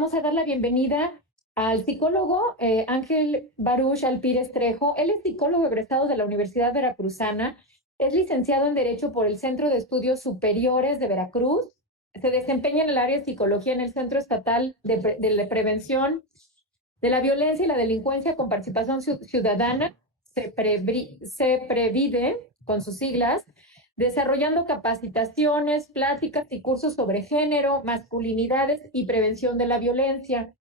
vamos a dar la bienvenida al psicólogo Ángel Baruch Alpírez Trejo. Él es psicólogo egresado de la Universidad Veracruzana, es licenciado en Derecho por el Centro de Estudios Superiores de Veracruz, se desempeña en el área de psicología en el Centro Estatal de la Prevención de la Violencia y la Delincuencia con Participación Ciudadana, CEPREVIDE, con sus siglas, desarrollando capacitaciones, pláticas y cursos sobre género, masculinidades y prevención de la violencia.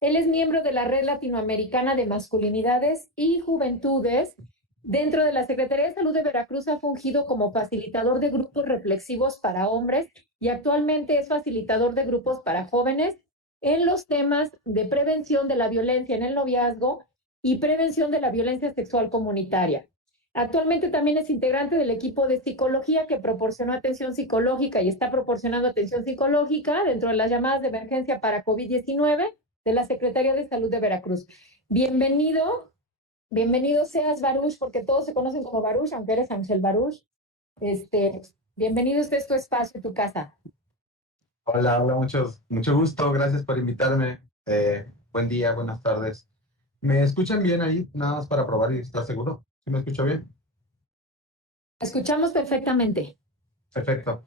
Él es miembro de la Red Latinoamericana de Masculinidades y Juventudes. Dentro de la Secretaría de Salud de Veracruz ha fungido como facilitador de grupos reflexivos para hombres y actualmente es facilitador de grupos para jóvenes en los temas de prevención de la violencia en el noviazgo y prevención de la violencia sexual comunitaria. Actualmente también es integrante del equipo de psicología que proporcionó atención psicológica y está proporcionando atención psicológica dentro de las llamadas de emergencia para COVID-19 de la Secretaría de Salud de Veracruz. Bienvenido seas, Baruch, porque todos se conocen como Baruch, aunque eres Ángel Baruch. Bienvenido, este es tu espacio, tu casa. Hola, hola, mucho gusto, gracias por invitarme. Buen día, buenas tardes. ¿Me escuchan bien ahí? Nada más para probar y estar seguro. ¿Sí me escucho bien? Escuchamos perfectamente. Perfecto.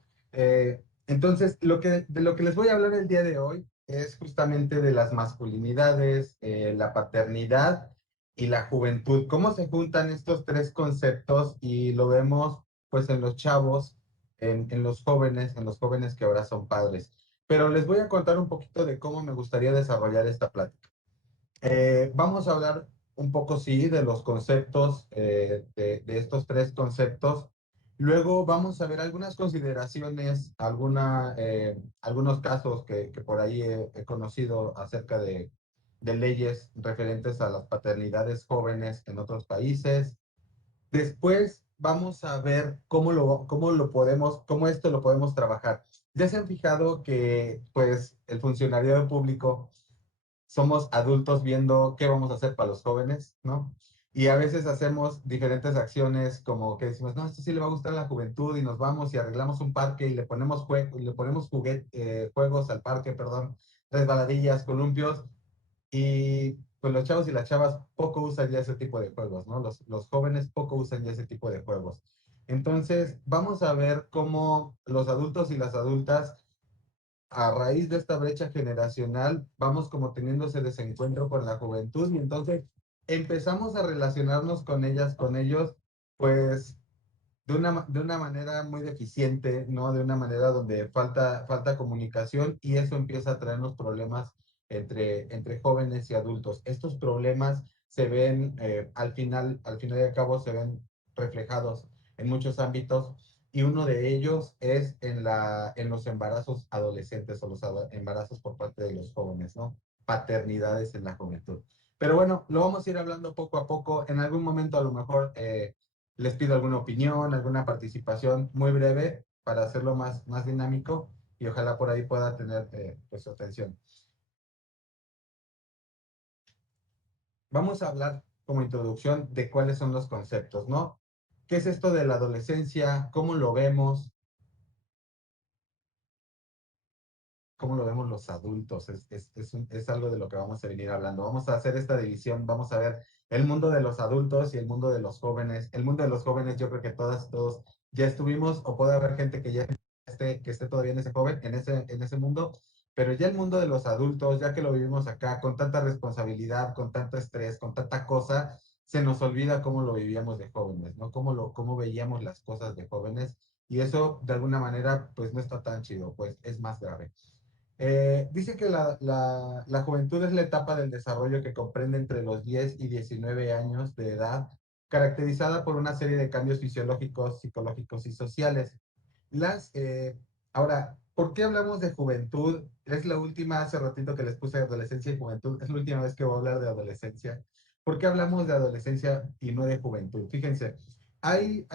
Entonces, de lo que les voy a hablar el día de hoy es justamente de las masculinidades, la paternidad y la juventud. ¿Cómo se juntan estos tres conceptos? Y lo vemos pues en los chavos, en los jóvenes que ahora son padres. Pero les voy a contar un poquito de cómo me gustaría desarrollar esta plática. Vamos a hablar un poco, sí, de los conceptos, de estos tres conceptos. Luego vamos a ver algunas consideraciones, algunos casos que por ahí he conocido acerca de leyes referentes a las paternidades jóvenes en otros países. Después vamos a ver cómo esto lo podemos trabajar. Ya se han fijado que, pues, el funcionariado público somos adultos viendo qué vamos a hacer para los jóvenes, ¿no? Y a veces hacemos diferentes acciones como que decimos, no, esto sí le va a gustar a la juventud y nos vamos y arreglamos un parque y le ponemos juegos al parque, perdón, resbaladillas, columpios y pues los chavos y las chavas poco usan ya ese tipo de juegos, ¿no? Los jóvenes poco usan ya ese tipo de juegos. Entonces, vamos a ver cómo los adultos y las adultas a raíz de esta brecha generacional, vamos como teniendo ese desencuentro con la juventud y entonces empezamos a relacionarnos con ellas, con ellos, pues de una manera muy deficiente, ¿no? De una manera donde falta comunicación y eso empieza a traernos problemas entre jóvenes y adultos. Estos problemas se ven, al final y al cabo, se ven reflejados en muchos ámbitos y uno de ellos es en los embarazos adolescentes o los embarazos por parte de los jóvenes, ¿no? Paternidades en la juventud. Pero bueno, lo vamos a ir hablando poco a poco. En algún momento a lo mejor les pido alguna opinión, alguna participación muy breve para hacerlo más dinámico y ojalá por ahí pueda tener pues, su atención. Vamos a hablar como introducción de cuáles son los conceptos, ¿no? ¿Qué es esto de la adolescencia? ¿Cómo lo vemos? ¿Cómo lo vemos los adultos? Es algo de lo que vamos a venir hablando. Vamos a hacer esta división, vamos a ver el mundo de los adultos y el mundo de los jóvenes. El mundo de los jóvenes, yo creo que todos ya estuvimos, o puede haber gente que esté todavía en ese joven, en ese mundo, pero ya el mundo de los adultos, ya que lo vivimos acá, con tanta responsabilidad, con tanto estrés, con tanta cosa, se nos olvida cómo lo vivíamos de jóvenes, ¿no? Cómo veíamos las cosas de jóvenes, y eso, de alguna manera, pues no está tan chido, pues es más grave. Dice que la juventud es la etapa del desarrollo que comprende entre los 10 y 19 años de edad, caracterizada por una serie de cambios fisiológicos, psicológicos y sociales. Las, eh, Ahora, ¿por qué hablamos de juventud? Es la última, hace ratito que les puse adolescencia y juventud, es la última vez que voy a hablar de adolescencia. ¿Por qué hablamos de adolescencia y no de juventud? Fíjense, hay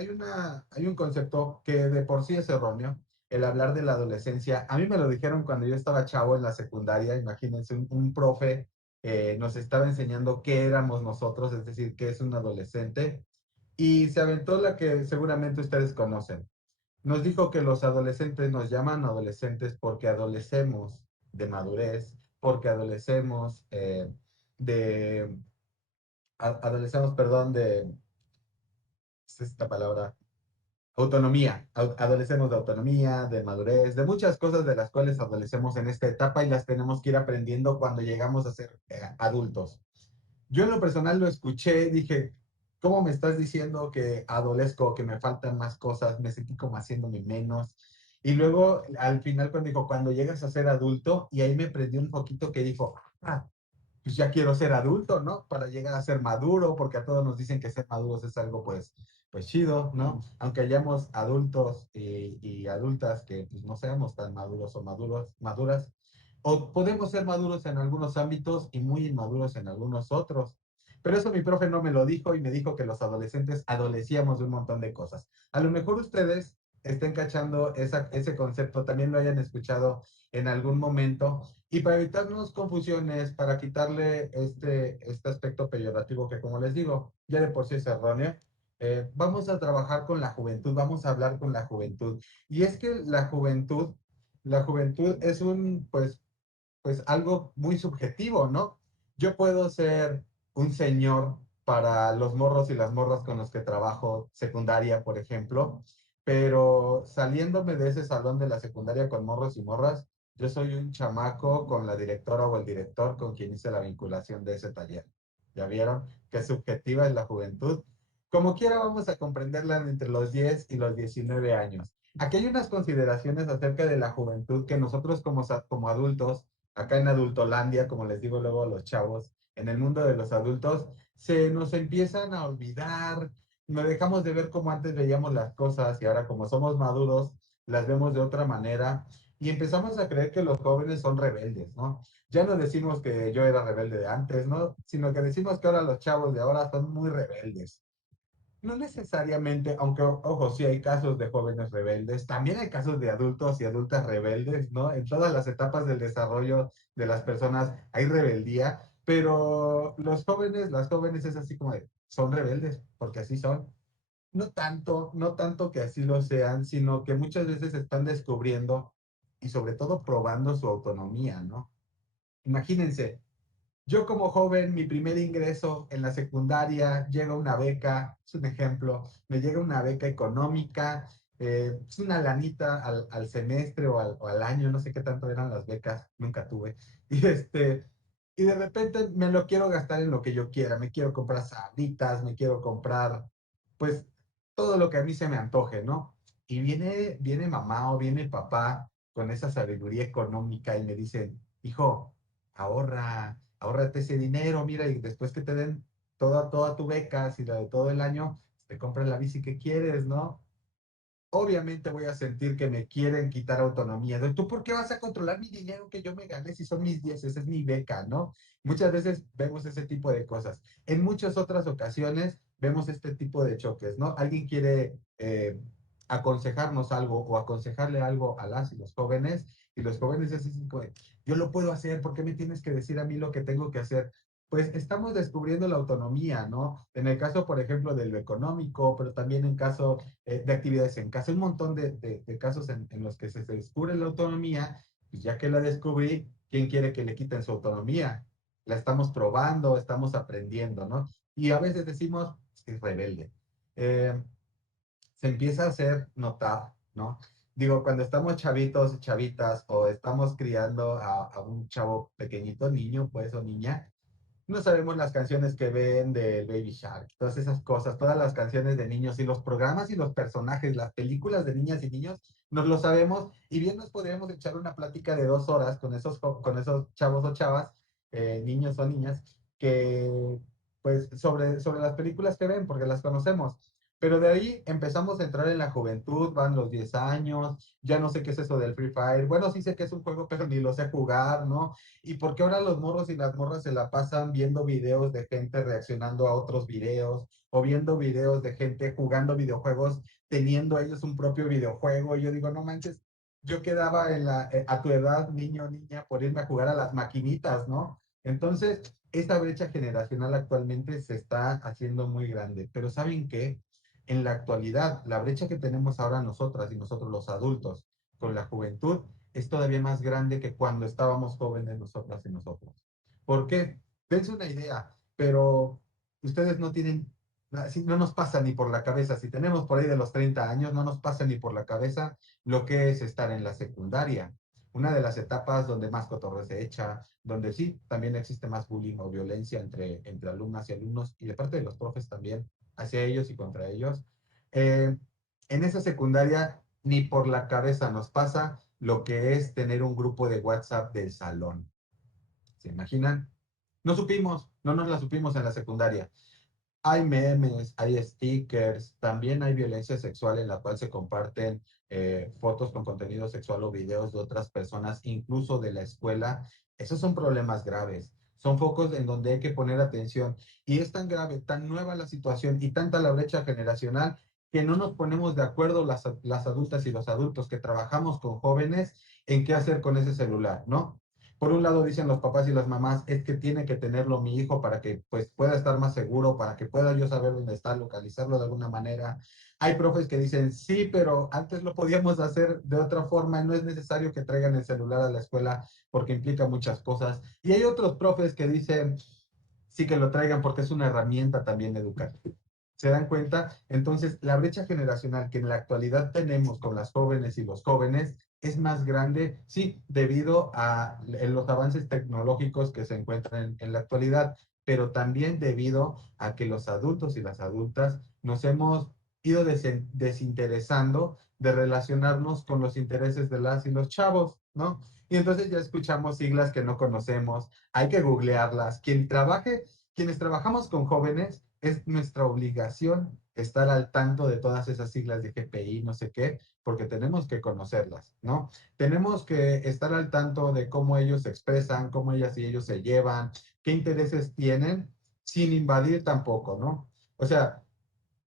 un concepto que de por sí es erróneo, el hablar de la adolescencia. A mí me lo dijeron cuando yo estaba chavo en la secundaria, imagínense, un profe nos estaba enseñando qué éramos nosotros, es decir, qué es un adolescente, y se aventó la que seguramente ustedes conocen. Nos dijo que los adolescentes nos llaman adolescentes porque adolecemos de madurez, porque de, adolecemos, perdón, de, ¿es esta palabra? Autonomía, adolecemos de autonomía, de madurez, de muchas cosas de las cuales adolecemos en esta etapa y las tenemos que ir aprendiendo cuando llegamos a ser adultos. Yo en lo personal lo escuché, dije, ¿cómo me estás diciendo que adolezco, que me faltan más cosas? Me sentí como haciéndome menos. Y luego al final cuando dijo, cuando llegas a ser adulto, y ahí me prendió un poquito que dijo, ah, pues ya quiero ser adulto, ¿no? Para llegar a ser maduro, porque a todos nos dicen que ser maduros es algo pues chido, ¿no? Aunque hayamos adultos y adultas que pues no seamos tan maduros o maduras, o podemos ser maduros en algunos ámbitos y muy inmaduros en algunos otros. Pero eso mi profe no me lo dijo y me dijo que los adolescentes adolecíamos de un montón de cosas. A lo mejor ustedes estén cachando ese concepto, también lo hayan escuchado en algún momento. Y para evitarnos confusiones, para quitarle este aspecto peyorativo que, como les digo, ya de por sí es erróneo, vamos a trabajar con la juventud, vamos a hablar con la juventud. Y es que la juventud es pues algo muy subjetivo, ¿no? Yo puedo ser un señor para los morros y las morras con los que trabajo, secundaria, por ejemplo, pero saliéndome de ese salón de la secundaria con morros y morras, yo soy un chamaco con la directora o el director con quien hice la vinculación de ese taller. ¿Ya vieron qué subjetiva es la juventud? Como quiera, vamos a comprenderla entre los 10 y los 19 años. Aquí hay unas consideraciones acerca de la juventud que nosotros como adultos acá en Adultolandia, como les digo luego a los chavos, en el mundo de los adultos, se nos empiezan a olvidar, no dejamos de ver como antes veíamos las cosas y ahora como somos maduros, las vemos de otra manera y empezamos a creer que los jóvenes son rebeldes, ¿no? Ya no decimos que yo era rebelde de antes, ¿no? Sino que decimos que ahora los chavos de ahora son muy rebeldes. No necesariamente, aunque, ojo, sí hay casos de jóvenes rebeldes, también hay casos de adultos y adultas rebeldes, ¿no? En todas las etapas del desarrollo de las personas hay rebeldía, pero las jóvenes es así como de, son rebeldes, porque así son. No tanto que así lo sean, sino que muchas veces están descubriendo y sobre todo probando su autonomía, ¿no? Imagínense, yo como joven, mi primer ingreso en la secundaria, llega una beca, es un ejemplo, me llega una beca económica, es una lanita al semestre o al año, no sé qué tanto eran las becas, nunca tuve. Y, y de repente me lo quiero gastar en lo que yo quiera, me quiero comprar sabritas, me quiero comprar, pues, todo lo que a mí se me antoje, ¿no? Y viene mamá o viene papá con esa sabiduría económica y me dicen, hijo, ahórrate ese dinero, mira, y después que te den toda tu beca, si la de todo el año, te compras la bici que quieres, ¿no? Obviamente voy a sentir que me quieren quitar autonomía. ¿Tú por qué vas a controlar mi dinero que yo me gané si son mis 10? Esa es mi beca, ¿no? Muchas veces vemos ese tipo de cosas. En muchas otras ocasiones vemos este tipo de choques, ¿no? Alguien quiere aconsejarnos algo o aconsejarle algo a las y los jóvenes, y los jóvenes es así como, yo lo puedo hacer, ¿por qué me tienes que decir a mí lo que tengo que hacer? Pues estamos descubriendo la autonomía, ¿no? En el caso, por ejemplo, de lo económico, pero también en caso de actividades en casa, un montón de casos en los que se descubre la autonomía, pues ya que la descubrí, ¿quién quiere que le quiten su autonomía? La estamos probando, estamos aprendiendo, ¿no? Y a veces decimos, es rebelde. Eh, Se empieza a hacer notar, ¿no? Digo, cuando estamos chavitos, chavitas, o estamos criando a un chavo pequeñito, niño, pues, o niña, no sabemos las canciones que ven del Baby Shark, todas esas cosas, todas las canciones de niños y los programas y los personajes, las películas de niñas y niños, nos lo sabemos y bien nos podríamos echar una plática de 2 horas con esos chavos o chavas, niños o niñas, que pues sobre las películas que ven, porque las conocemos. Pero de ahí empezamos a entrar en la juventud, van los 10 años, ya no sé qué es eso del Free Fire. Bueno, sí sé que es un juego, pero ni lo sé jugar, ¿no? Y porque ahora los morros y las morras se la pasan viendo videos de gente reaccionando a otros videos o viendo videos de gente jugando videojuegos, teniendo ellos un propio videojuego. Y yo digo, no manches, yo quedaba a tu edad, niño o niña, por irme a jugar a las maquinitas, ¿no? Entonces, esta brecha generacional actualmente se está haciendo muy grande. Pero ¿saben qué? En la actualidad, la brecha que tenemos ahora nosotras y nosotros los adultos con la juventud es todavía más grande que cuando estábamos jóvenes nosotras y nosotros. ¿Por qué? Dense una idea, pero ustedes no tienen, así no nos pasa ni por la cabeza, si tenemos por ahí de los 30 años, no nos pasa ni por la cabeza lo que es estar en la secundaria, una de las etapas donde más cotorreo se echa, donde sí, también existe más bullying o violencia entre alumnas y alumnos, y de parte de los profes también, hacia ellos y contra ellos. Eh, en esa secundaria, ni por la cabeza nos pasa lo que es tener un grupo de WhatsApp del salón. ¿Se imaginan? No supimos, no nos la supimos en la secundaria. Hay memes, hay stickers, también hay violencia sexual en la cual se comparten fotos con contenido sexual o videos de otras personas, incluso de la escuela. Esos son problemas graves, son focos en donde hay que poner atención. Y es tan grave, tan nueva la situación y tanta la brecha generacional que no nos ponemos de acuerdo las adultas y los adultos que trabajamos con jóvenes en qué hacer con ese celular, ¿no? Por un lado dicen los papás y las mamás, es que tiene que tenerlo mi hijo para que pues pueda estar más seguro, para que pueda yo saber dónde está, localizarlo de alguna manera. Hay profes que dicen, sí, pero antes lo podíamos hacer de otra forma, no es necesario que traigan el celular a la escuela porque implica muchas cosas. Y hay otros profes que dicen, sí que lo traigan porque es una herramienta también educativa. ¿Se dan cuenta? Entonces, la brecha generacional que en la actualidad tenemos con las jóvenes y los jóvenes es más grande, sí, debido a los avances tecnológicos que se encuentran en la actualidad, pero también debido a que los adultos y las adultas nos hemos ido desinteresando de relacionarnos con los intereses de las y los chavos, ¿no? Y entonces ya escuchamos siglas que no conocemos, hay que googlearlas. Quienes trabajamos con jóvenes, es nuestra obligación estar al tanto de todas esas siglas de GPI, no sé qué, porque tenemos que conocerlas, ¿no? Tenemos que estar al tanto de cómo ellos se expresan, cómo ellas y ellos se llevan, qué intereses tienen, sin invadir tampoco, ¿no? O sea,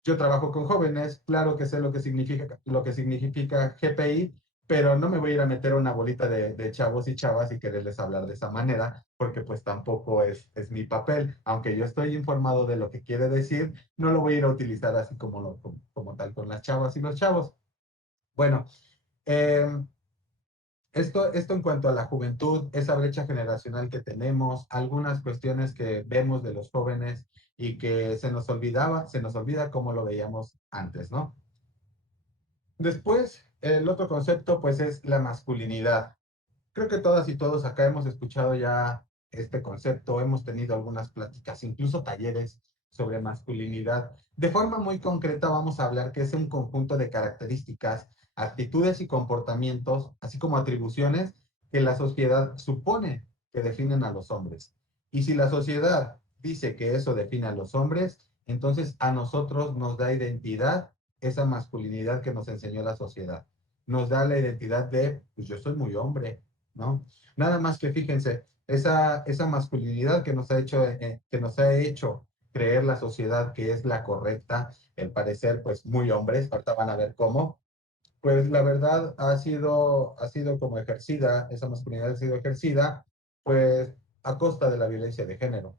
yo trabajo con jóvenes, claro que sé lo que significa GPI, pero no me voy a ir a meter una bolita de chavos y chavas y quererles hablar de esa manera, porque pues tampoco es mi papel. Aunque yo estoy informado de lo que quiere decir, no lo voy a ir a utilizar así como tal con las chavas y los chavos. Bueno, eh, esto en cuanto a la juventud, esa brecha generacional que tenemos, algunas cuestiones que vemos de los jóvenes y que se nos olvida cómo lo veíamos antes, ¿no? Después, el otro concepto, pues, es la masculinidad. Creo que todas y todos acá hemos escuchado ya este concepto, hemos tenido algunas pláticas, incluso talleres sobre masculinidad. De forma muy concreta vamos a hablar que es un conjunto de características, actitudes y comportamientos, así como atribuciones que la sociedad supone que definen a los hombres. Y si la sociedad dice que eso define a los hombres, entonces a nosotros nos da identidad esa masculinidad que nos enseñó la sociedad. Nos da la identidad de, pues yo soy muy hombre, ¿no? Nada más que fíjense, esa masculinidad que nos ha hecho creer la sociedad que es la correcta, el parecer, pues muy hombres, ahorita van a ver cómo, pues la verdad ha sido como ejercida, esa masculinidad ha sido ejercida, pues a costa de la violencia de género.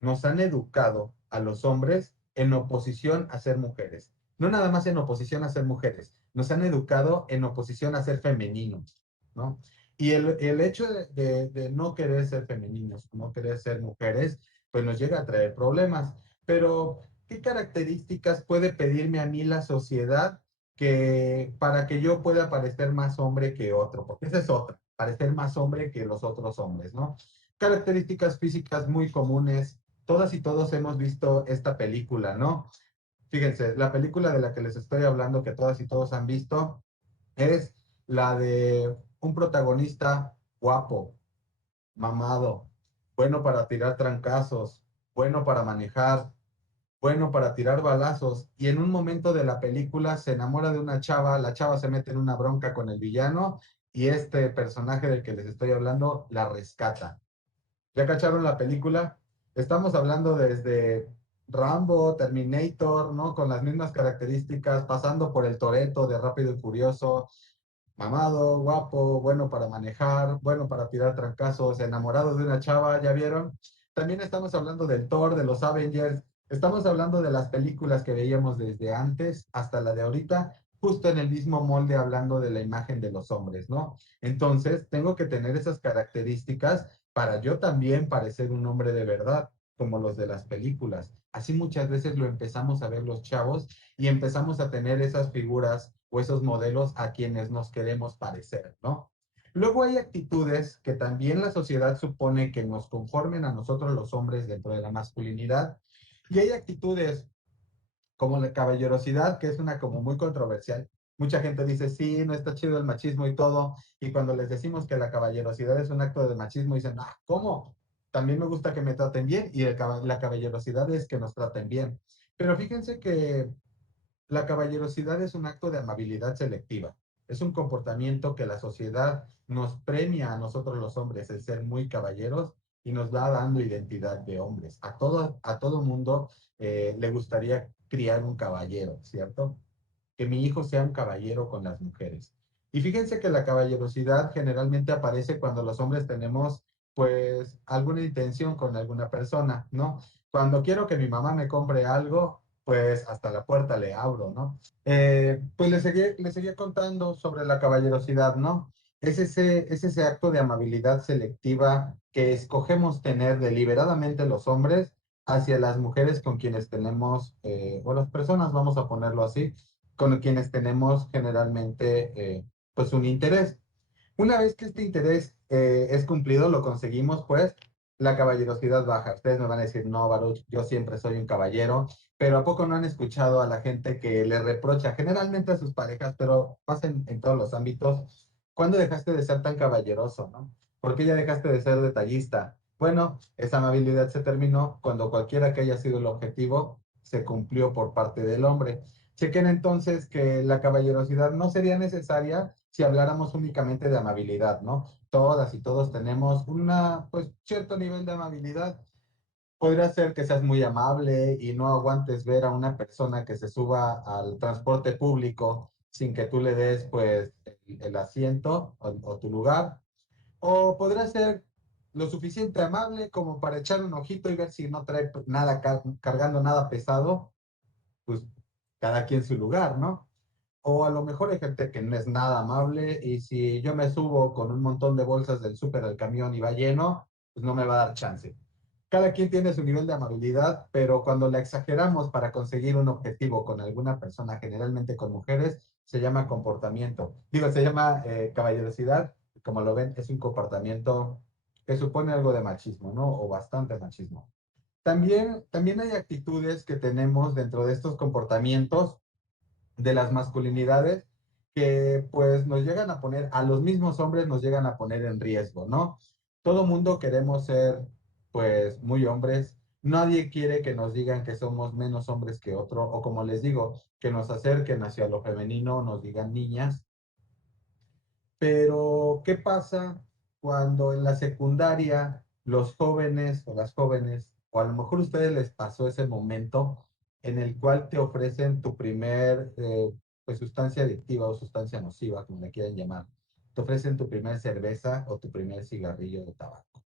Nos han educado a los hombres en oposición a ser mujeres. No nada más en oposición a ser mujeres, nos han educado en oposición a ser femeninos, ¿no? Y el hecho de no querer ser femeninos, no querer ser mujeres, pues nos llega a traer problemas. Pero, ¿qué características puede pedirme a mí la sociedad para que yo pueda parecer más hombre que otro? Porque esa es otra, parecer más hombre que los otros hombres, ¿no? Características físicas muy comunes, todas y todos hemos visto esta película, ¿no? Fíjense, la película de la que les estoy hablando, que todas y todos han visto, es la de un protagonista guapo, mamado, bueno para tirar trancazos, bueno para manejar, bueno para tirar balazos, y en un momento de la película se enamora de una chava, la chava se mete en una bronca con el villano y este personaje del que les estoy hablando la rescata. ¿Ya cacharon la película? Estamos hablando desde Rambo, Terminator, ¿no? Con las mismas características, pasando por el Toretto de Rápido y Furioso, mamado, guapo, bueno para manejar, bueno para tirar trancazos, enamorado de una chava, ¿ya vieron? También estamos hablando del Thor, de los Avengers, estamos hablando de las películas que veíamos desde antes hasta la de ahorita, justo en el mismo molde hablando de la imagen de los hombres, ¿no? Entonces, tengo que tener esas características para yo también parecer un hombre de verdad, como los de las películas. Así muchas veces lo empezamos a ver los chavos y empezamos a tener esas figuras o esos modelos a quienes nos queremos parecer, ¿no? Luego hay actitudes que también la sociedad supone que nos conformen a nosotros los hombres dentro de la masculinidad y hay actitudes como la caballerosidad, que es una como muy controversial. Mucha gente dice, sí, no está chido el machismo y todo, y cuando les decimos que la caballerosidad es un acto de machismo, dicen, ah, ¿cómo? También me gusta que me traten bien, y la caballerosidad es que nos traten bien. Pero fíjense que la caballerosidad es un acto de amabilidad selectiva. Es un comportamiento que la sociedad nos premia a nosotros los hombres, el ser muy caballeros, y nos va dando identidad de hombres. A todo mundo le gustaría criar un caballero, ¿cierto? Que mi hijo sea un caballero con las mujeres. Y fíjense que la caballerosidad generalmente aparece cuando los hombres tenemos pues alguna intención con alguna persona, ¿no? Cuando quiero que mi mamá me compre algo, pues hasta la puerta le abro, ¿no? Pues le seguía contando sobre la caballerosidad, ¿no? Es ese acto de amabilidad selectiva que escogemos tener deliberadamente los hombres hacia las mujeres con quienes tenemos, o las personas, vamos a ponerlo así, con quienes tenemos generalmente pues un interés. Una vez que este interés es cumplido, lo conseguimos, pues la caballerosidad baja. Ustedes me van a decir, no, Baruch, yo siempre soy un caballero, pero ¿a poco no han escuchado a la gente que le reprocha, generalmente a sus parejas, pero pasa en todos los ámbitos? ¿Cuándo dejaste de ser tan caballeroso, no? ¿Por qué ya dejaste de ser detallista? Bueno, esa amabilidad se terminó cuando cualquiera que haya sido el objetivo se cumplió por parte del hombre. Chequen entonces que la caballerosidad no sería necesaria si habláramos únicamente de amabilidad, ¿no? Todas y todos tenemos pues, cierto nivel de amabilidad. Podría ser que seas muy amable y no aguantes ver a una persona que se suba al transporte público sin que tú le des, pues, el asiento o tu lugar. O podría ser lo suficiente amable como para echar un ojito y ver si no trae nada cargando nada pesado, pues cada quien su lugar, ¿no? O a lo mejor hay gente que no es nada amable y si yo me subo con un montón de bolsas del súper al camión y va lleno, pues no me va a dar chance. Cada quien tiene su nivel de amabilidad, pero cuando la exageramos para conseguir un objetivo con alguna persona, generalmente con mujeres, se llama comportamiento. Digo, se llama caballerosidad. Como lo ven, es un comportamiento que supone algo de machismo, ¿no? O bastante machismo. También hay actitudes que tenemos dentro de estos comportamientos de las masculinidades que pues nos llegan a poner, a los mismos hombres nos llegan a poner en riesgo, ¿no? Todo mundo queremos ser pues muy hombres, nadie quiere que nos digan que somos menos hombres que otro, o como les digo, que nos acerquen hacia lo femenino, nos digan niñas, pero ¿qué pasa cuando en la secundaria los jóvenes o las jóvenes, o a lo mejor a ustedes les pasó ese momento en el cual te ofrecen tu primer pues, sustancia adictiva o sustancia nociva, como le quieran llamar? Te ofrecen tu primer cerveza o tu primer cigarrillo de tabaco.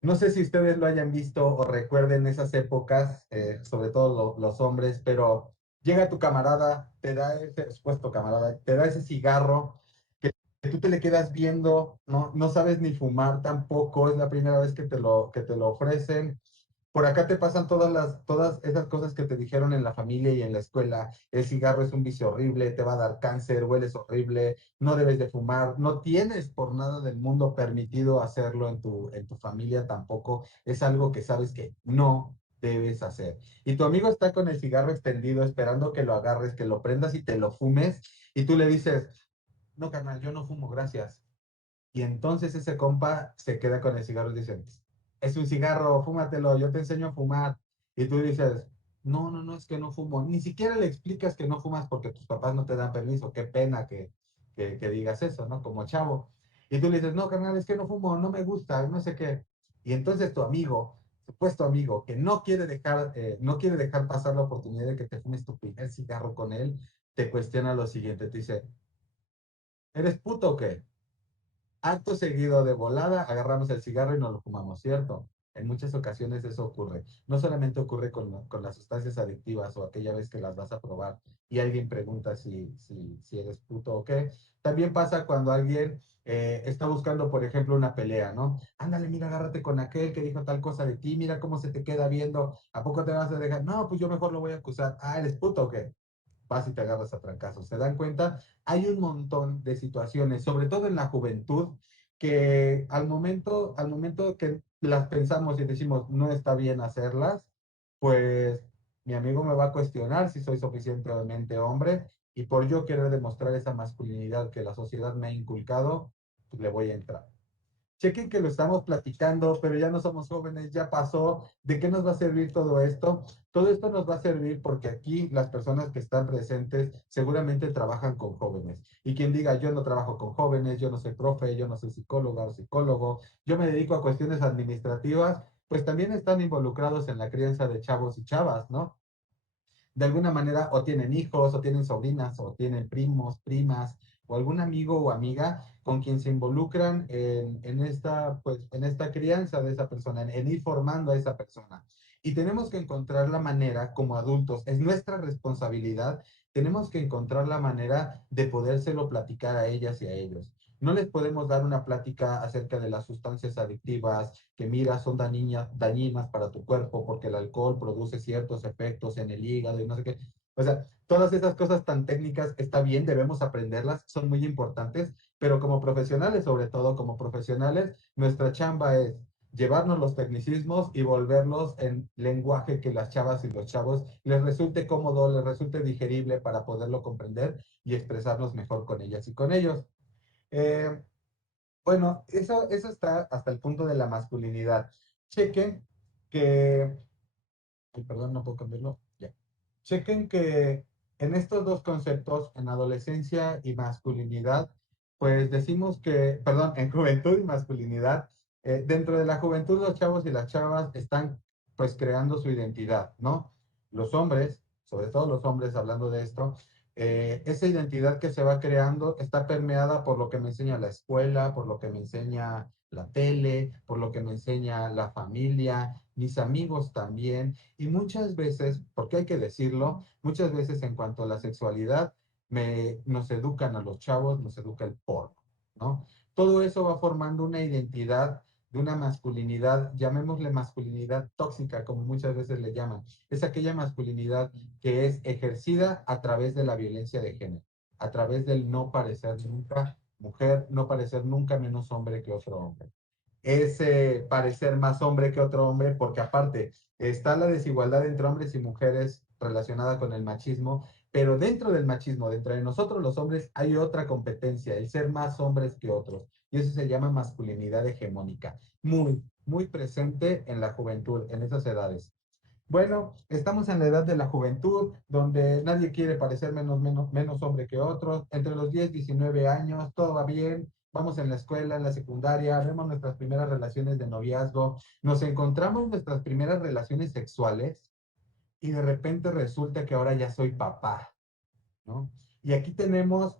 No sé si ustedes lo hayan visto o recuerden esas épocas, sobre todo los hombres, pero llega tu camarada, te da ese supuesto camarada, te da ese cigarro que tú te le quedas viendo, no sabes ni fumar tampoco, es la primera vez que te lo ofrecen. Por acá te pasan todas esas cosas que te dijeron en la familia y en la escuela. El cigarro es un vicio horrible, te va a dar cáncer, hueles horrible, no debes de fumar, no tienes por nada del mundo permitido hacerlo en tu familia tampoco. Es algo que sabes que no debes hacer. Y tu amigo está con el cigarro extendido esperando que lo agarres, que lo prendas y te lo fumes, y tú le dices, no, carnal, yo no fumo, gracias. Y entonces ese compa se queda con el cigarro y dice, es un cigarro, fúmatelo, yo te enseño a fumar. Y tú dices, no, no, no, es que no fumo. Ni siquiera le explicas que no fumas porque tus papás no te dan permiso. Qué pena que digas eso, ¿no? Como chavo. Y tú le dices, no, carnal, es que no fumo, no me gusta, no sé qué. Y entonces tu amigo, supuesto amigo, que no quiere dejar pasar la oportunidad de que te fumes tu primer cigarro con él, te cuestiona lo siguiente, te dice, ¿eres puto o qué? Acto seguido de volada, agarramos el cigarro y nos lo fumamos, ¿cierto? En muchas ocasiones eso ocurre. No solamente ocurre con las sustancias adictivas o aquella vez que las vas a probar y alguien pregunta si eres puto o qué. También pasa cuando alguien está buscando, por ejemplo, una pelea, ¿no? Ándale, mira, agárrate con aquel que dijo tal cosa de ti, mira cómo se te queda viendo, ¿a poco te vas a dejar? No, pues yo mejor lo voy a acusar. Ah, ¿eres puto o qué? Vas y te agarras a trancazos. ¿Se dan cuenta? Hay un montón de situaciones, sobre todo en la juventud, que al momento que las pensamos y decimos no está bien hacerlas, pues mi amigo me va a cuestionar si soy suficientemente hombre y por yo querer demostrar esa masculinidad que la sociedad me ha inculcado, pues le voy a entrar. Chequen que lo estamos platicando, pero ya no somos jóvenes, ya pasó. ¿De qué nos va a servir todo esto? Todo esto nos va a servir porque aquí las personas que están presentes seguramente trabajan con jóvenes. Y quien diga, yo no trabajo con jóvenes, yo no soy profe, yo no soy psicóloga o psicólogo, yo me dedico a cuestiones administrativas, pues también están involucrados en la crianza de chavos y chavas, ¿no? De alguna manera o tienen hijos, o tienen sobrinas, o tienen primos, primas, o algún amigo o amiga con quien se involucran pues, en esta crianza de esa persona, en ir formando a esa persona. Y tenemos que encontrar la manera como adultos, es nuestra responsabilidad, tenemos que encontrar la manera de podérselo platicar a ellas y a ellos. No les podemos dar una plática acerca de las sustancias adictivas, que mira, son dañinas para tu cuerpo porque el alcohol produce ciertos efectos en el hígado y no sé qué. O sea, todas esas cosas tan técnicas está bien, debemos aprenderlas, son muy importantes, pero como profesionales, sobre todo como profesionales, nuestra chamba es llevarnos los tecnicismos y volverlos en lenguaje que las chavas y los chavos les resulte cómodo, les resulte digerible para poderlo comprender y expresarnos mejor con ellas y con ellos. Eh, bueno, eso está hasta el punto de la masculinidad. Chequen que, ay, perdón, no puedo cambiarlo, ya. Chequen que en estos dos conceptos, en adolescencia y masculinidad, pues decimos que, perdón, en juventud y masculinidad, dentro de la juventud los chavos y las chavas están pues creando su identidad, ¿no? Los hombres, sobre todo los hombres hablando de esto, esa identidad que se va creando está permeada por lo que me enseña la escuela, por lo que me enseña la tele, por lo que me enseña la familia, mis amigos también, y muchas veces, porque hay que decirlo, muchas veces en cuanto a la sexualidad, nos educan a los chavos, nos educa el porno, ¿no? Todo eso va formando una identidad de una masculinidad, llamémosle masculinidad tóxica, como muchas veces le llaman. Es aquella masculinidad que es ejercida a través de la violencia de género, a través del no parecer nunca mujer, no parecer nunca menos hombre que otro hombre. Ese parecer más hombre que otro hombre, porque aparte está la desigualdad entre hombres y mujeres relacionada con el machismo, pero dentro del machismo, dentro de nosotros los hombres, hay otra competencia, el ser más hombres que otros, y eso se llama masculinidad hegemónica, muy, muy presente en la juventud, en esas edades. Bueno, estamos en la edad de la juventud, donde nadie quiere parecer menos hombre que otros. Entre los 10 y 19 años, todo va bien. Vamos en la escuela, en la secundaria, vemos nuestras primeras relaciones de noviazgo, nos encontramos nuestras primeras relaciones sexuales y de repente resulta que ahora ya soy papá, ¿no? Y aquí tenemos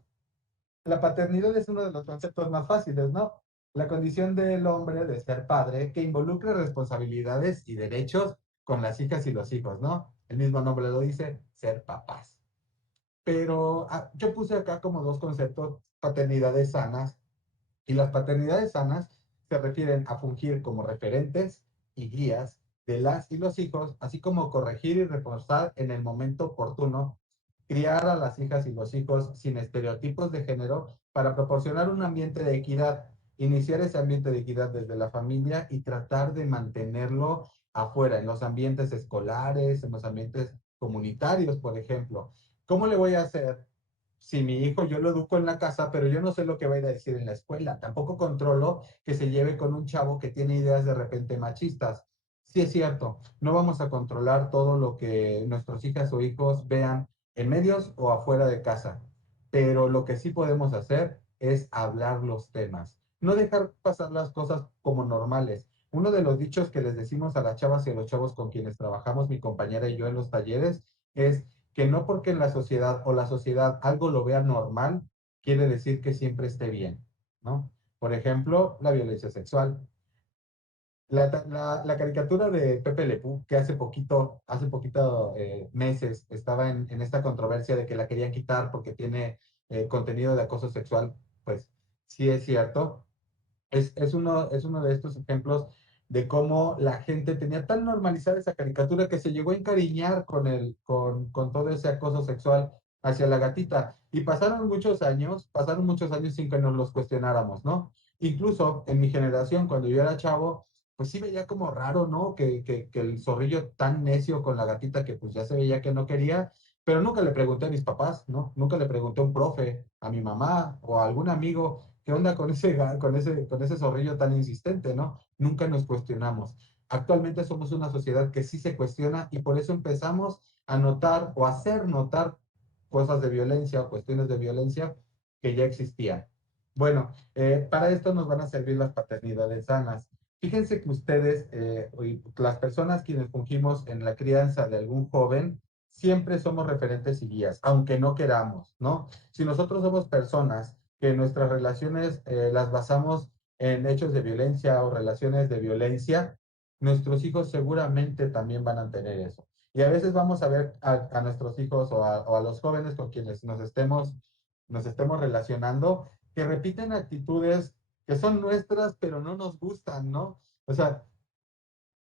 la paternidad es uno de los conceptos más fáciles, ¿no? La condición del hombre de ser padre que involucra responsabilidades y derechos con las hijas y los hijos, ¿no? El mismo nombre lo dice, ser papás. Pero yo puse acá como dos conceptos, paternidades sanas, y las paternidades sanas se refieren a fungir como referentes y guías de las y los hijos, así como corregir y reforzar en el momento oportuno, criar a las hijas y los hijos sin estereotipos de género para proporcionar un ambiente de equidad, iniciar ese ambiente de equidad desde la familia y tratar de mantenerlo afuera, en los ambientes escolares, en los ambientes comunitarios, por ejemplo. ¿Cómo le voy a hacer si mi hijo yo lo educo en la casa, pero yo no sé lo que va a ir a decir en la escuela? Tampoco controlo que se lleve con un chavo que tiene ideas de repente machistas. Sí es cierto, no vamos a controlar todo lo que nuestros hijas o hijos vean en medios o afuera de casa, pero lo que sí podemos hacer es hablar los temas, no dejar pasar las cosas como normales. Uno de los dichos que les decimos a las chavas y a los chavos con quienes trabajamos, mi compañera y yo en los talleres, es que no porque en la sociedad o la sociedad algo lo vea normal, quiere decir que siempre esté bien, ¿no? Por ejemplo, la violencia sexual. La caricatura de Pepe Le Pew, que hace poquito meses estaba en esta controversia de que la querían quitar porque tiene contenido de acoso sexual, pues sí es cierto. Es uno de estos ejemplos de cómo la gente tenía tan normalizada esa caricatura que se llegó a encariñar con todo ese acoso sexual hacia la gatita. Y pasaron muchos años sin que nos los cuestionáramos, ¿no? Incluso en mi generación, cuando yo era chavo, pues sí veía como raro, ¿no? Que el zorrillo tan necio con la gatita que pues ya se veía que no quería, pero nunca le pregunté a mis papás, ¿no? Nunca le pregunté a un profe, a mi mamá o a algún amigo, ¿qué onda con con ese zorrillo tan insistente, ¿no? Nunca nos cuestionamos. Actualmente somos una sociedad que sí se cuestiona y por eso empezamos a notar o hacer notar cosas de violencia o cuestiones de violencia que ya existían. Bueno, para esto nos van a servir las paternidades sanas. Fíjense que ustedes, las personas quienes fungimos en la crianza de algún joven, siempre somos referentes y guías, aunque no queramos, ¿no? Si nosotros somos personas que nuestras relaciones las basamos en hechos de violencia o relaciones de violencia, nuestros hijos seguramente también van a tener eso. Y a veces vamos a ver a nuestros hijos o a los jóvenes con quienes nos estemos relacionando que repiten actitudes que son nuestras, pero no nos gustan, ¿no? O sea,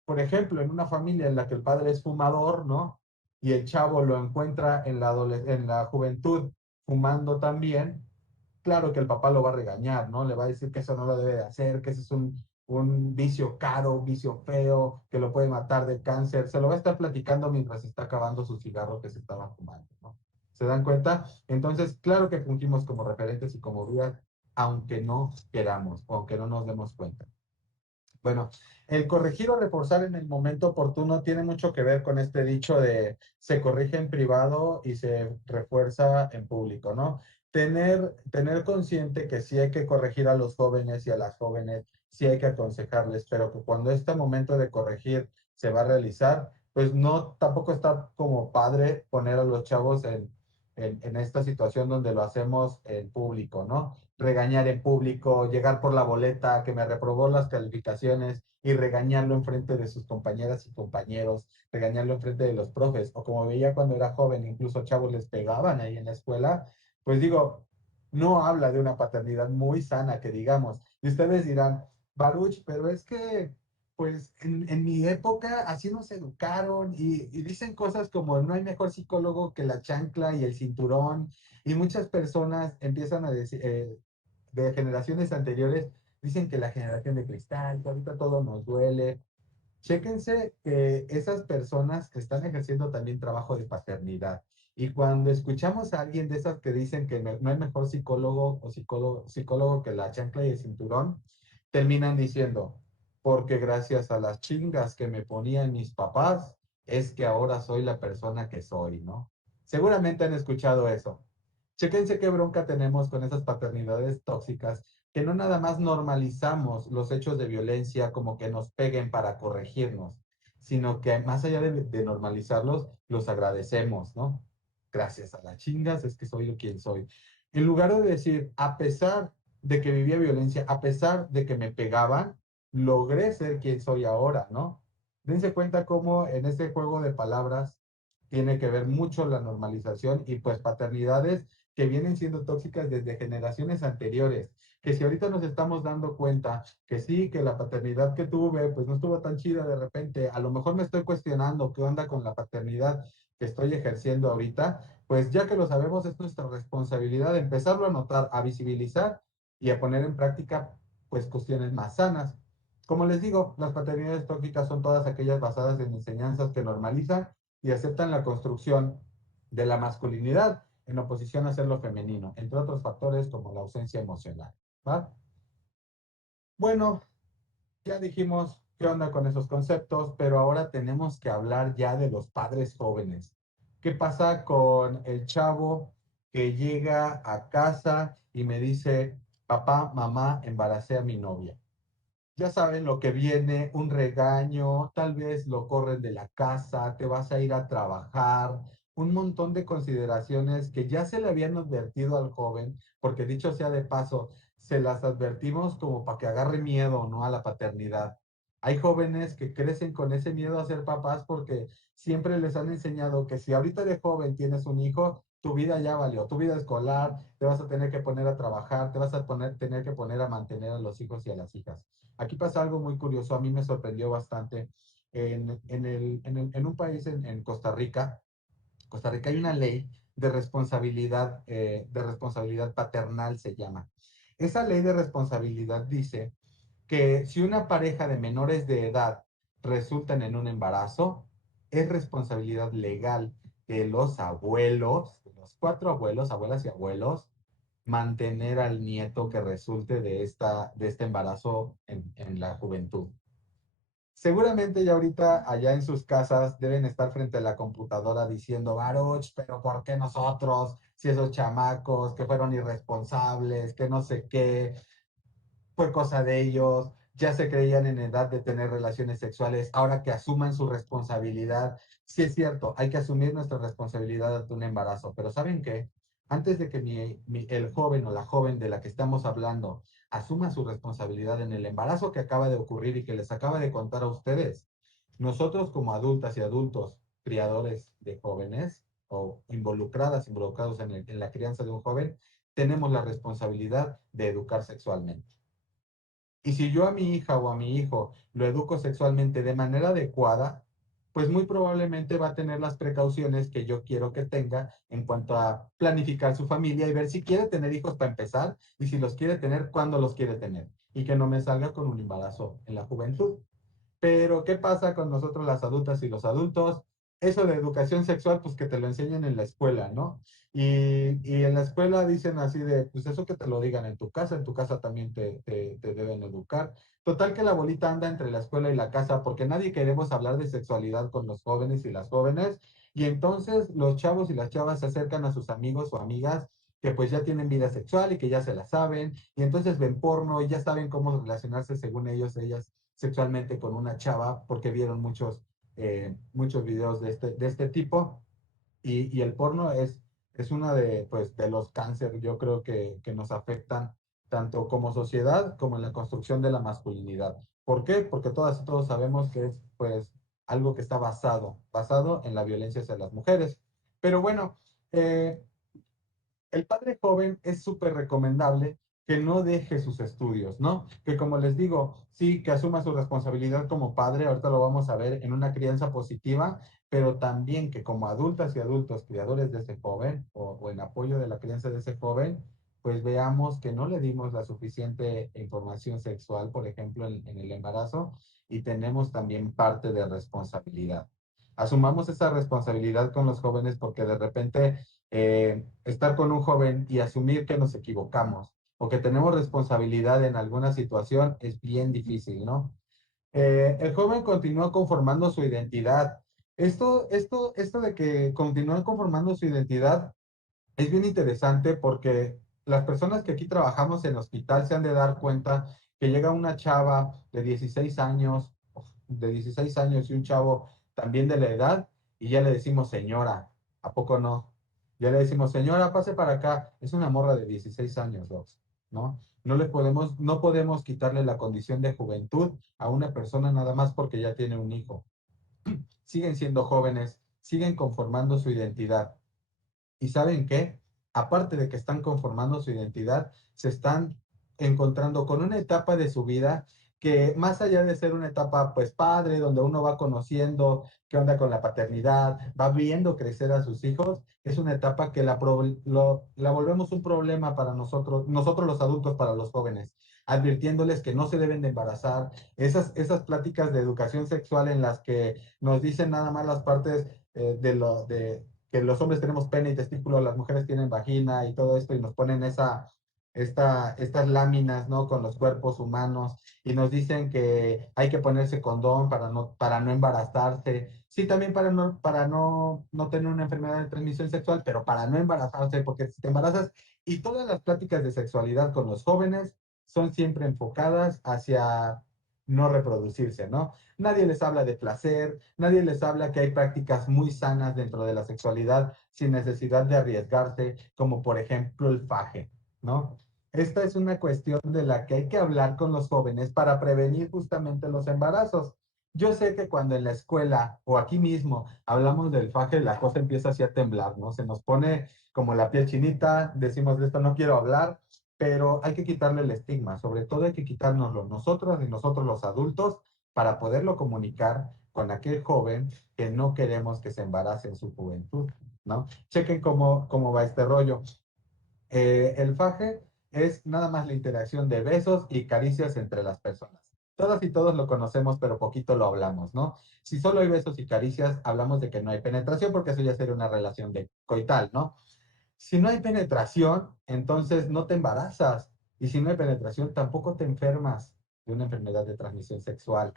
por ejemplo, en una familia en la que el padre es fumador, ¿no? Y el chavo lo encuentra en la juventud fumando también, claro que el papá lo va a regañar, ¿no? Le va a decir que eso no lo debe de hacer, que ese es un vicio caro, un vicio feo, que lo puede matar de cáncer. Se lo va a estar platicando mientras está acabando su cigarro que se estaba fumando, ¿no? ¿Se dan cuenta? Entonces, claro que fungimos como referentes y como guías, aunque no queramos o aunque no nos demos cuenta. Bueno, el corregir o reforzar en el momento oportuno tiene mucho que ver con este dicho de se corrige en privado y se refuerza en público, ¿no? Tener consciente que sí hay que corregir a los jóvenes y a las jóvenes, sí hay que aconsejarles, pero que cuando este momento de corregir se va a realizar, pues no, tampoco está como padre poner a los chavos en esta situación donde lo hacemos en público, ¿no? Regañar en público, llegar por la boleta que me reprobó las calificaciones y regañarlo en frente de sus compañeras y compañeros, regañarlo en frente de los profes, o como veía cuando era joven, incluso chavos les pegaban ahí en la escuela, pues digo, no habla de una paternidad muy sana, que digamos. Y ustedes dirán, Baruch, pero es que, pues en mi época así nos educaron y dicen cosas como no hay mejor psicólogo que la chancla y el cinturón, y muchas personas empiezan a decir, de generaciones anteriores dicen que la generación de cristal, que ahorita todo nos duele. Chéquense que esas personas están ejerciendo también trabajo de paternidad. Y cuando escuchamos a alguien de esas que dicen que no hay mejor psicólogo o psicólogo que la chancla y el cinturón, terminan diciendo, porque gracias a las chingas que me ponían mis papás, es que ahora soy la persona que soy, ¿no? Seguramente han escuchado eso. Chéquense qué bronca tenemos con esas paternidades tóxicas, que no nada más normalizamos los hechos de violencia como que nos peguen para corregirnos, sino que más allá de normalizarlos, los agradecemos, ¿no? Gracias a las chingas es que soy yo quien soy. En lugar de decir, a pesar de que vivía violencia, a pesar de que me pegaban, logré ser quien soy ahora, ¿no? Dense cuenta cómo en este juego de palabras tiene que ver mucho la normalización y pues paternidades que vienen siendo tóxicas desde generaciones anteriores, que si ahorita nos estamos dando cuenta que sí, que la paternidad que tuve, pues no estuvo tan chida de repente, a lo mejor me estoy cuestionando qué onda con la paternidad que estoy ejerciendo ahorita, pues ya que lo sabemos, es nuestra responsabilidad de empezarlo a notar, a visibilizar y a poner en práctica, pues cuestiones más sanas. Como les digo, las paternidades tóxicas son todas aquellas basadas en enseñanzas que normalizan y aceptan la construcción de la masculinidad en oposición a ser lo femenino, entre otros factores como la ausencia emocional. ¿Va? Bueno, ya dijimos qué onda con esos conceptos, pero ahora tenemos que hablar ya de los padres jóvenes. ¿Qué pasa con el chavo que llega a casa y me dice, papá, mamá, embaracé a mi novia? Ya saben lo que viene, un regaño, tal vez lo corren de la casa, te vas a ir a trabajar, un montón de consideraciones que ya se le habían advertido al joven, porque dicho sea de paso, se las advertimos como para que agarre miedo, ¿no? A la paternidad. Hay jóvenes que crecen con ese miedo a ser papás porque siempre les han enseñado que si ahorita de joven tienes un hijo, tu vida ya valió, tu vida escolar, te vas a tener que poner a trabajar, te vas a tener que poner a mantener a los hijos y a las hijas. Aquí pasa algo muy curioso, a mí me sorprendió bastante. En un país, en Costa Rica, Costa Rica hay una ley de responsabilidad paternal, se llama. Esa ley de responsabilidad dice que si una pareja de menores de edad resultan en un embarazo, es responsabilidad legal de los abuelos, de los cuatro abuelos, abuelas y abuelos, mantener al nieto que resulte de este embarazo en la juventud. Seguramente ya ahorita allá en sus casas deben estar frente a la computadora diciendo, Baruch, pero ¿por qué nosotros? Si esos chamacos que fueron irresponsables, que no sé qué, fue cosa de ellos, ya se creían en edad de tener relaciones sexuales, ahora que asuman su responsabilidad. Sí es cierto, hay que asumir nuestra responsabilidad ante un embarazo, pero ¿saben qué? Antes de que el joven o la joven de la que estamos hablando asuma su responsabilidad en el embarazo que acaba de ocurrir y que les acaba de contar a ustedes, nosotros como adultas y adultos, criadores de jóvenes o involucrados en la crianza de un joven, tenemos la responsabilidad de educar sexualmente. Y si yo a mi hija o a mi hijo lo educo sexualmente de manera adecuada, pues muy probablemente va a tener las precauciones que yo quiero que tenga en cuanto a planificar su familia y ver si quiere tener hijos para empezar y si los quiere tener, cuándo los quiere tener. Y que no me salga con un embarazo en la juventud. Pero, ¿qué pasa con nosotros las adultas y los adultos? Eso de educación sexual, pues que te lo enseñen en la escuela, ¿no? Y en la escuela dicen así de, pues eso que te lo digan en tu casa también te deben educar. Total que la bolita anda entre la escuela y la casa, porque nadie queremos hablar de sexualidad con los jóvenes y las jóvenes. Y entonces los chavos y las chavas se acercan a sus amigos o amigas que pues ya tienen vida sexual y que ya se la saben, y entonces ven porno y ya saben cómo relacionarse según ellos, ellas sexualmente con una chava porque vieron muchos videos de este tipo y el porno es una pues, de los cánceres, yo creo que nos afectan tanto como sociedad como en la construcción de la masculinidad. ¿Por qué? Porque todas y todos sabemos que es pues algo que está basado en la violencia hacia las mujeres. Pero bueno, eh, el padre joven es súper recomendable que no deje sus estudios, ¿no? Que como les digo, sí, que asuma su responsabilidad como padre, ahorita lo vamos a ver en una crianza positiva, pero también que como adultas y adultos criadores de ese joven o en apoyo de la crianza de ese joven, pues veamos que no le dimos la suficiente información sexual, por ejemplo, en el embarazo, y tenemos también parte de responsabilidad. Asumamos esa responsabilidad con los jóvenes porque de repente estar con un joven y asumir que nos equivocamos o que tenemos responsabilidad en alguna situación es bien difícil, ¿no? El joven continúa conformando su identidad. Esto de que continúan conformando su identidad es bien interesante porque las personas que aquí trabajamos en hospital se han de dar cuenta que llega una chava de 16 años y un chavo también de la edad y ya le decimos señora, ¿a poco no? Ya le decimos señora, pase para acá. Es una morra de 16 años, Docs, ¿no? No podemos quitarle la condición de juventud a una persona nada más porque ya tiene un hijo. Siguen siendo jóvenes, siguen conformando su identidad. ¿Y saben qué? Aparte de que están conformando su identidad, se están encontrando con una etapa de su vida que más allá de ser una etapa pues padre, donde uno va conociendo qué onda con la paternidad, va viendo crecer a sus hijos, es una etapa que la volvemos un problema para nosotros los adultos, para los jóvenes, advirtiéndoles que no se deben de embarazar, esas pláticas de educación sexual en las que nos dicen nada más las partes de que los hombres tenemos pene y testículo, las mujeres tienen vagina y todo esto, y nos ponen estas láminas, ¿no? Con los cuerpos humanos, y nos dicen que hay que ponerse condón para no embarazarse. Sí, también no tener una enfermedad de transmisión sexual, pero para no embarazarse, porque si te embarazas, y todas las pláticas de sexualidad con los jóvenes son siempre enfocadas hacia no reproducirse, ¿no? Nadie les habla de placer, nadie les habla que hay prácticas muy sanas dentro de la sexualidad sin necesidad de arriesgarse, como por ejemplo el faje, ¿no? Esta es una cuestión de la que hay que hablar con los jóvenes para prevenir justamente los embarazos. Yo sé que cuando en la escuela o aquí mismo hablamos del faje, la cosa empieza así a temblar, ¿no? Se nos pone como la piel chinita, decimos de esto no quiero hablar, pero hay que quitarle el estigma, sobre todo hay que quitárnoslo nosotros y nosotros los adultos para poderlo comunicar con aquel joven que no queremos que se embarace en su juventud, ¿no? Chequen cómo va este rollo. El faje es nada más la interacción de besos y caricias entre las personas. Todas y todos lo conocemos, pero poquito lo hablamos, ¿no? Si solo hay besos y caricias, hablamos de que no hay penetración, porque eso ya sería una relación de coital, ¿no? Si no hay penetración, entonces no te embarazas. Y si no hay penetración, tampoco te enfermas de una enfermedad de transmisión sexual.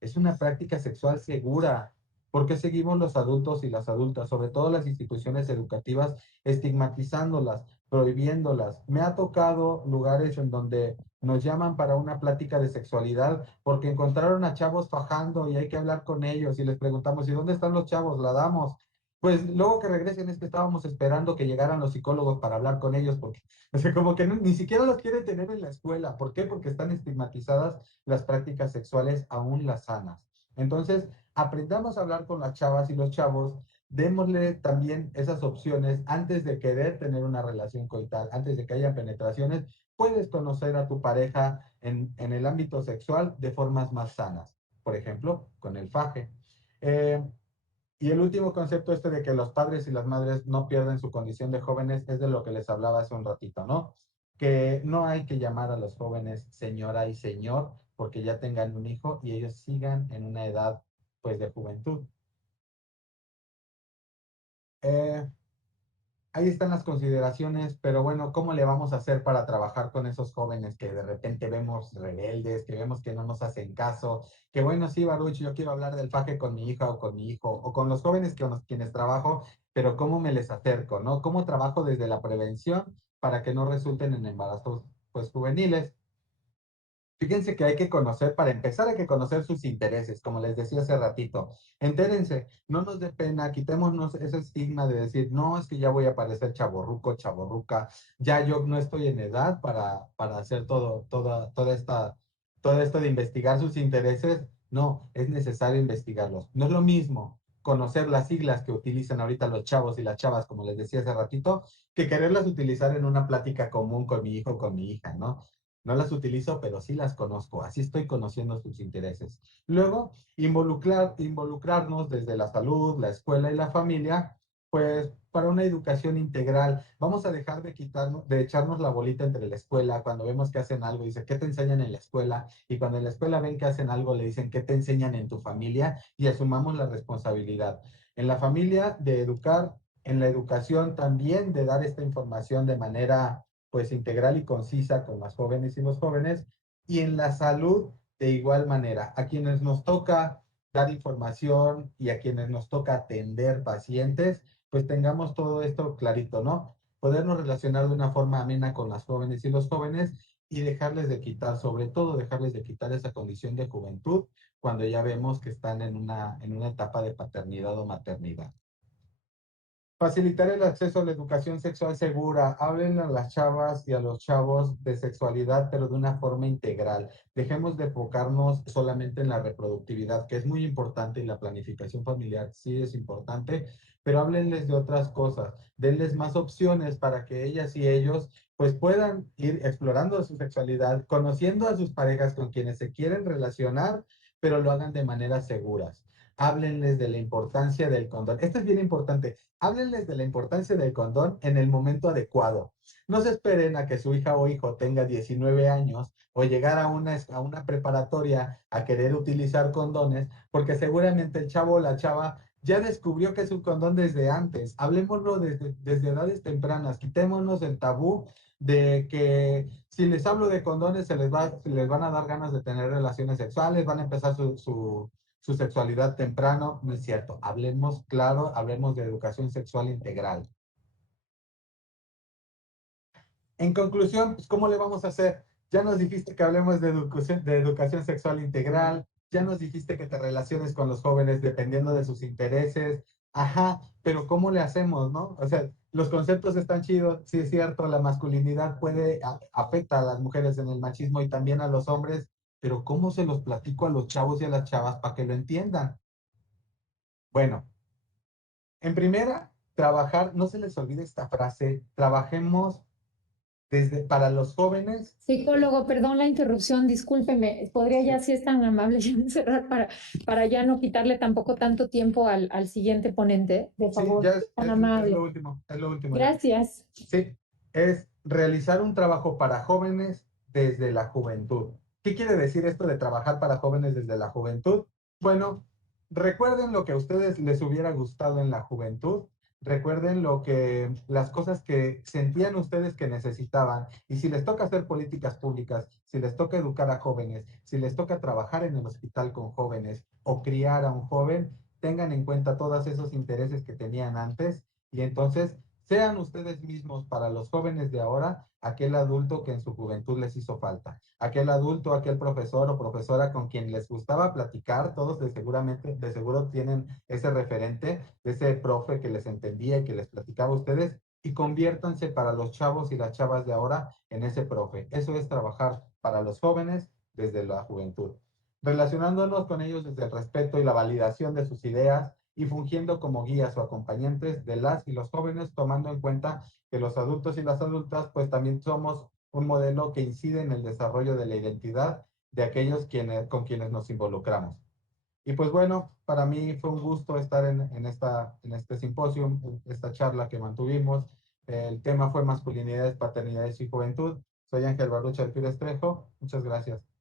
Es una práctica sexual segura. ¿Por qué seguimos los adultos y las adultas, sobre todo las instituciones educativas, estigmatizándolas, prohibiéndolas? Me ha tocado lugares en donde nos llaman para una plática de sexualidad porque encontraron a chavos fajando y hay que hablar con ellos y les preguntamos, ¿y dónde están los chavos? La damos. Pues luego que regresen es que estábamos esperando que llegaran los psicólogos para hablar con ellos porque, o sea, como que ni siquiera los quieren tener en la escuela. ¿Por qué? Porque están estigmatizadas las prácticas sexuales, aún las sanas. Entonces, aprendamos a hablar con las chavas y los chavos, démosle también esas opciones antes de querer tener una relación coital, antes de que haya penetraciones, puedes conocer a tu pareja en el ámbito sexual de formas más sanas. Por ejemplo, con el faje. Eh, y el último concepto este de que los padres y las madres no pierden su condición de jóvenes es de lo que les hablaba hace un ratito, ¿no? Que no hay que llamar a los jóvenes señora y señor porque ya tengan un hijo y ellos sigan en una edad pues de juventud. Eh, Ahí están las consideraciones, pero bueno, ¿cómo le vamos a hacer para trabajar con esos jóvenes que de repente vemos rebeldes, que vemos que no nos hacen caso? Que bueno, sí, Baruch, yo quiero hablar del faje con mi hija o con mi hijo, o con los jóvenes con los quienes trabajo, pero ¿cómo me les acerco, no? ¿Cómo trabajo desde la prevención para que no resulten en embarazos, pues, juveniles? Fíjense que hay que conocer, para empezar hay que conocer sus intereses, como les decía hace ratito. Entérense, no nos dé pena, quitémonos ese estigma de decir, no, es que ya voy a parecer chaborruco, chaborruca, ya yo no estoy en edad para hacer todo esto de investigar sus intereses. No, es necesario investigarlos. No es lo mismo conocer las siglas que utilizan ahorita los chavos y las chavas, como les decía hace ratito, que quererlas utilizar en una plática común con mi hijo o con mi hija, ¿no? No las utilizo, pero sí las conozco. Así estoy conociendo sus intereses. Luego, involucrarnos desde la salud, la escuela y la familia, pues para una educación integral. Vamos a dejar de quitarnos, de echarnos la bolita entre la escuela. Cuando vemos que hacen algo, dice, ¿qué te enseñan en la escuela? Y cuando en la escuela ven que hacen algo, le dicen, ¿qué te enseñan en tu familia? Y asumamos la responsabilidad. En la familia, de educar, en la educación también, de dar esta información de manera pues integral y concisa con las jóvenes y los jóvenes, y en la salud de igual manera. A quienes nos toca dar información y a quienes nos toca atender pacientes, pues tengamos todo esto clarito, ¿no? Podernos relacionar de una forma amena con las jóvenes y los jóvenes y dejarles de quitar, sobre todo dejarles de quitar esa condición de juventud cuando ya vemos que están en una etapa de paternidad o maternidad. Facilitar el acceso a la educación sexual segura. Hablen a las chavas y a los chavos de sexualidad, pero de una forma integral. Dejemos de enfocarnos solamente en la reproductividad, que es muy importante, y la planificación familiar sí es importante, pero háblenles de otras cosas. Denles más opciones para que ellas y ellos pues puedan ir explorando su sexualidad, conociendo a sus parejas con quienes se quieren relacionar, pero lo hagan de maneras seguras. Háblenles de la importancia del condón. Esto es bien importante. Háblenles de la importancia del condón en el momento adecuado. No se esperen a que su hija o hijo tenga 19 años o llegar a una preparatoria a querer utilizar condones, porque seguramente el chavo o la chava ya descubrió que es un condón desde antes. Hablemoslo desde edades tempranas. Quitémonos el tabú de que si les hablo de condones se les van a dar ganas de tener relaciones sexuales, van a empezar su sexualidad temprano. No es cierto. Hablemos claro, hablemos de educación sexual integral. En conclusión, pues, ¿cómo le vamos a hacer? Ya nos dijiste que hablemos de educación sexual integral, ya nos dijiste que te relaciones con los jóvenes dependiendo de sus intereses, Ajá, pero ¿cómo le hacemos, no? O sea, los conceptos están chidos, sí es cierto, la masculinidad puede, afecta a las mujeres en el machismo y también a los hombres, pero ¿cómo se los platico a los chavos y a las chavas para que lo entiendan? Bueno, en primera, trabajar, no se les olvide esta frase, trabajemos para los jóvenes. Psicólogo, perdón la interrupción, discúlpeme, ¿podría ya, Sí, si es tan amable, ya cerrar para ya no quitarle tampoco tanto tiempo al siguiente ponente? De sí, favor, ya tan es amable. lo último ya. Gracias. Sí, es realizar un trabajo para jóvenes desde la juventud. ¿Qué quiere decir esto de trabajar para jóvenes desde la juventud? Bueno, recuerden lo que a ustedes les hubiera gustado en la juventud, recuerden las cosas que sentían ustedes que necesitaban, y si les toca hacer políticas públicas, si les toca educar a jóvenes, si les toca trabajar en el hospital con jóvenes o criar a un joven, tengan en cuenta todos esos intereses que tenían antes y entonces sean ustedes mismos para los jóvenes de ahora aquel adulto que en su juventud les hizo falta, aquel adulto, aquel profesor o profesora con quien les gustaba platicar, todos de seguro tienen ese referente de ese profe que les entendía y que les platicaba a ustedes y conviértanse para los chavos y las chavas de ahora en ese profe. Eso es trabajar para los jóvenes desde la juventud, relacionándonos con ellos desde el respeto y la validación de sus ideas y fungiendo como guías o acompañantes de las y los jóvenes, tomando en cuenta que los adultos y las adultas pues también somos un modelo que incide en el desarrollo de la identidad de aquellos con quienes nos involucramos. Y pues bueno, para mí fue un gusto estar en este simposio, esta charla que mantuvimos. El tema fue masculinidades, paternidades y juventud. Soy Ángel Barucha del Estrejo. Muchas gracias.